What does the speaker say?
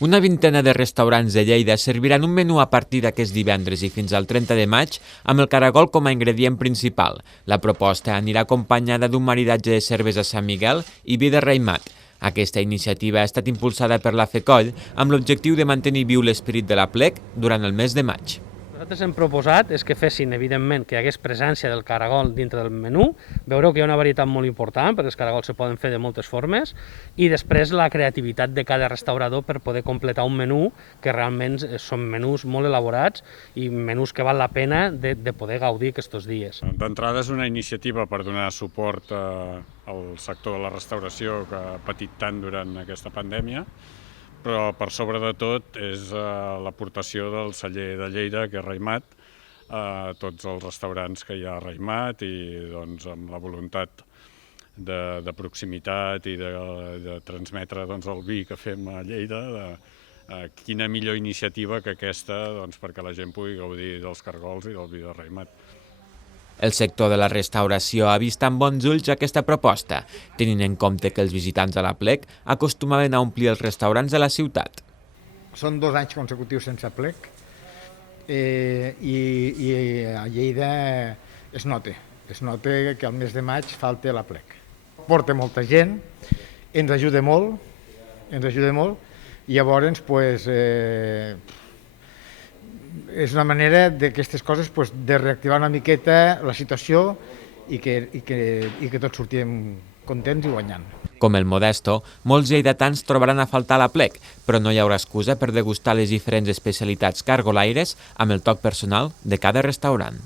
Una vintena de restaurants de Lleida serviran un menú a partir d'aquest divendres i fins al 30 de maig amb el caragol com a ingredient principal. La proposta anirà acompanyada d'un maridatge de cervesa Sant Miguel i vi de raïmat. Aquesta iniciativa ha estat impulsada per la FECOLL amb l'objectiu de mantenir viu l'esperit de l'Aplec durant el mes de maig. Nosaltres hem proposat que fessin, evidentment, que hi hagués presència del caragol dintre del menú. Veureu que hi ha una varietat molt important, perquè els caragols se poden fer de moltes formes, i després la creativitat de cada restaurador per poder completar un menú que realment són menús molt elaborats i menús que val la pena de poder gaudir aquests dies. D'entrada és una iniciativa per donar suport al sector de la restauració que ha patit tant durant aquesta pandèmia, però per sobre de tot és l'aportació del celler de Lleida, que és Raïmat, a tots els restaurants que hi ha a Raïmat i doncs, amb la voluntat de proximitat i de transmetre doncs, el vi que fem a Lleida. Quina millor iniciativa que aquesta doncs, perquè la gent pugui gaudir dels caragols i del vi de Raïmat. El sector de la restauració ha vist amb bons ulls aquesta proposta, tenint en compte que els visitants de l'Aplec acostumaven a omplir els restaurants de la ciutat. Són 2 anys consecutius sense Aplec i a Lleida es nota que al mes de maig falta l'Aplec. Porta molta gent, ens ajuda molt, i llavors és una manera d'aquestes coses de reactivar una miqueta la situació i que tots sortim contents i guanyant. Com el Modesto, molts lleidatans trobaran a faltar l'Aplec, però no hi haurà excusa per degustar les diferents especialitats cargolaires amb el toc personal de cada restaurant.